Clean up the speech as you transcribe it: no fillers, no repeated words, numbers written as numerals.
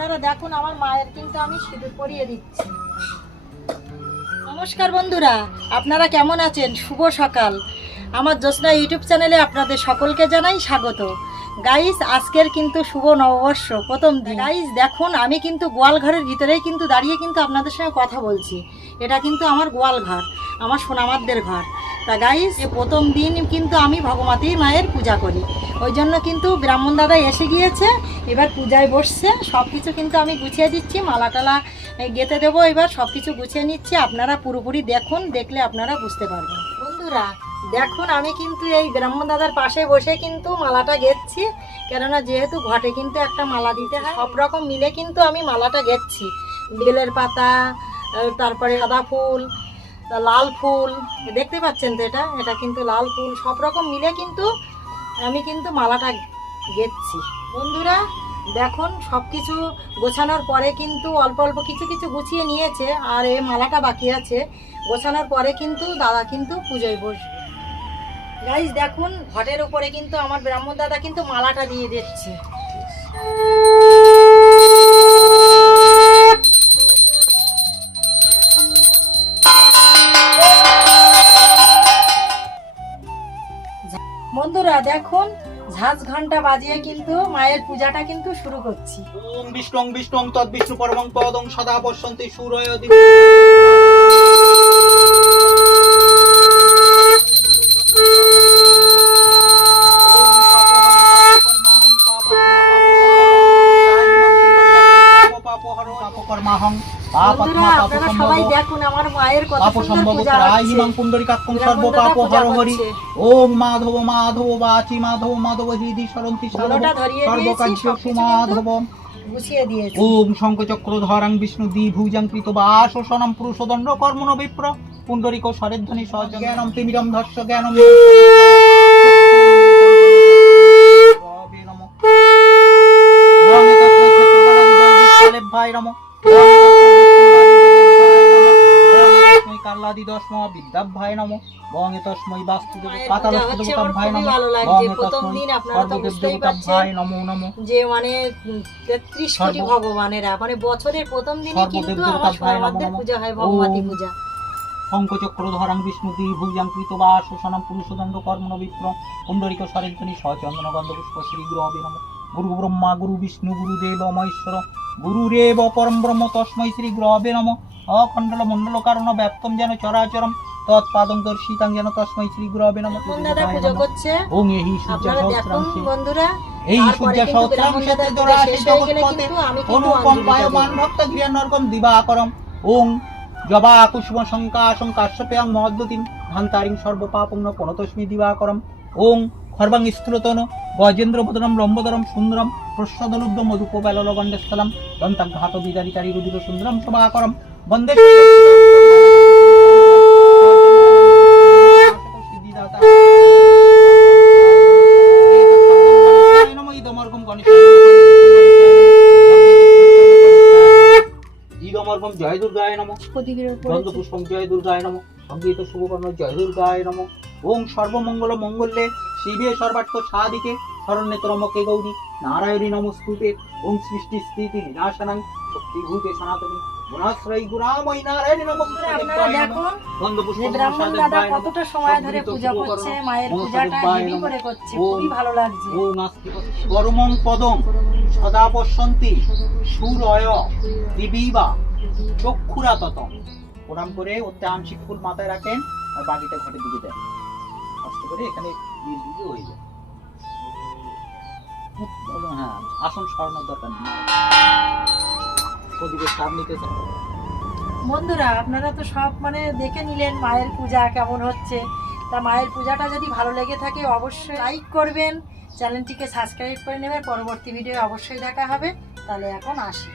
আপনারা দেখুন আমার মায়ের কিন্তু আমি সিঁদুর পরিয়ে দিচ্ছি। নমস্কার বন্ধুরা, আপনারা কেমন আছেন? শুভ সকাল। আমার জ্যোৎস্না ইউটিউব চ্যানেলে আপনাদের সকলকে জানাই স্বাগত। গাইস, আজকের কিন্তু শুভ নববর্ষ, প্রথম দিন। গাইস দেখুন, আমি কিন্তু গোয়াল ঘরের ভিতরেই কিন্তু দাঁড়িয়ে কিন্তু আপনাদের সঙ্গে কথা বলছি। এটা কিন্তু আমার গোয়াল ঘর, আমার সোনামাদের ঘর। তা গাইস, প্রথম দিন কিন্তু আমি ভগবতী মায়ের পূজা করি, ওই জন্য কিন্তু ব্রাহ্মণ দাদা এসে গিয়েছে। এবার পূজায় বসছে, সব কিছু কিন্তু আমি গুছিয়ে দিচ্ছি, মালা টালা গেঁথে দেবো। এবার সব কিছু গুছিয়ে নিচ্ছি, আপনারা পুরোপুরি দেখুন, দেখলে আপনারা বুঝতে পারবেন। বন্ধুরা দেখুন, আমি কিন্তু এই ব্রাহ্মণ দাদার পাশে বসে কিন্তু মালাটা গেঁথছি, কেননা যেহেতু ঘটে কিন্তু একটা মালা দিতে হয়। সব রকম মিলে কিন্তু আমি মালাটা গেঁথছি। বেলের পাতা, তারপরে সাদা ফুল, লাল ফুল, দেখতে পাচ্ছেন তো, এটা কিন্তু লাল ফুল, সব রকম মিলে কিন্তু আমি কিন্তু মালাটা গেঁথছি। বন্ধুরা দেখুন, সব কিছু গোছানোর পরে কিন্তু অল্প অল্প কিছু কিছু গুছিয়ে নিয়েছে, আর এই মালাটা বাকি আছে। গোছানোর পরে কিন্তু দাদা কিন্তু পুজোয় বসবে। গাইস দেখুন, ঘটের উপরে কিন্তু আমার ব্রাহ্মণ দাদা কিন্তু মালাটা দিয়ে দিচ্ছে। বন্ধুরা দেখুন, ঝাঁঝ ঘন্টা বাজিয়ে কিন্তু মায়ের পূজাটা কিন্তু শুরু করছি। ওম বিষ্ণু বিষ্ণু তদ বিষ্ণু পরমং পদং সদা পশ্যন্তি সূরয় বন্ধুরা আপনারা সবাই দেখুন আমার মায়ের কত সুন্দর পূজা হচ্ছে। ওম মাধব মাধব বাচি মাধব মাধব হৃদি সরন্তি সর্বকার্য সুমাধব গুছিয়ে দিয়েছি। ওম শঙ্খচক্রধরাং বিষ্ণু দ্বিভুজাং কৃতবাসোষণং পুরুষদণ্ড কর্মণ বিপ্র পুণ্ডরিক স্বরেধ্বনি সহজং জ্ঞানম তিমিরম ধস্য জ্ঞানম ভাই নমঃ কাল্লাদি দশম বিদ্যাভ্যায় নমঃ বঙ্গে তস্মৈ বাস্তুদেব পাতালস্তুদেবতাভ্যায় নমঃ বঙ্গে তস্মৈ সর্বদেবদেবতাভ্যায় নমো নমঃ। যে মানে 33 কোটি ভগবানেরা, মানে বছরের প্রথম দিনই কিন্তু আমার সোনামাদের পূজা হয়, ভগবতী পূজা। শঙ্খচক্রধরাং বিষ্ণু দ্বিভুজাং কৃতবাসোষণং পুরুষদণ্ড কর্মণ বিপ্র পুণ্ডরিক স্বরেধ্বনি সচন্দন গন্ধপুষ্প শ্রী গুরবে নমঃ। গুরু ব্রহ্মা গুরু বিষ্ণু গুরুদেব মহেশ্বর গুরুরেব পরম ব্রহ্ম তস্मै শ্রী গুরবে নমঃ। অখণ্ডল মণ্ডল কারণ ব্যাপ্তম যেন চরাচরম তৎপাদং দর্শিতাং যেন তস্मै শ্রী গুরবে নমঃ। দাদা পূজা করছে, ওং এহি সূর্য সহস্রাংশে বন্ধুরা এই সূর্য সহস্রাংশে দরাশে জগৎপতে অনুকম্পায়মান ভক্ত গৃহনর্গম দিবাকরম। ওং জবা কুসুম শঙ্কাশং কাশ্যপেয়ং মহদ্যতিম ধান্তারিং সর্বপাপং প্রণতস্মি দিবাকরম। ওং খর্বাং স্থূলতন গজেন্দ্র বদনম লম্বদরম সুন্দরম প্রসাদলুব্ধ মধুপবেললগণ্ডস্থলম দন্তাঘাত বিদারিকারী রুধির সুন্দরম শোভাকরম বন্দে জয় দুর্গায় নমঃ। পুষ্পম জয় দুর্গায় নমঃ। সঙ্গীত শুভকর্ণ জয় দুর্গায় নমঃ। ওং সর্বমঙ্গল মঙ্গলে শিবে সর্বার্থ সাধিকে শরণ্যে ত্রম্বকে গৌরী নারায়ণী নমস্তুতে। ওং সৃষ্টি স্থিতি বিনাশনাং শক্তিভূতে সনাতনী গুণাশ্রয়ী গুণাময়ী নারায়ণী নমস্তুতে। আপনারা দেখুন যে ব্রাহ্মণ দাদা কতটা সময় ধরে পূজা করছে, মায়ের পূজাটা হেভি করে করছে, খুবই ভালো লাগছে। ওং আস্তি পরমং পদং সদা পশ্যন্তি সূরয় দিবিবা চক্ষুরাততম। প্রণাম করে ওতে আংশিক ফুল মাথায় রাখেন আর বাকিটা ঘটের দিকে দেন, আস্তে করে এখানে দিয়ে দিকে হয়ে যায়। হ্যাঁ, আসন সরানোর দরকার নেই, ওদিকে সার নিতে। বন্ধুরা আপনারা তো সব মানে দেখে নিলেন মায়ের পূজা কেমন হচ্ছে। তা মায়ের পূজাটা যদি ভালো লেগে থাকে অবশ্যই লাইক করবেন, চ্যানেলটিকে সাবস্ক্রাইব করে নেবেন। পরবর্তী ভিডিও অবশ্যই দেখা হবে। তাহলে এখন আসি।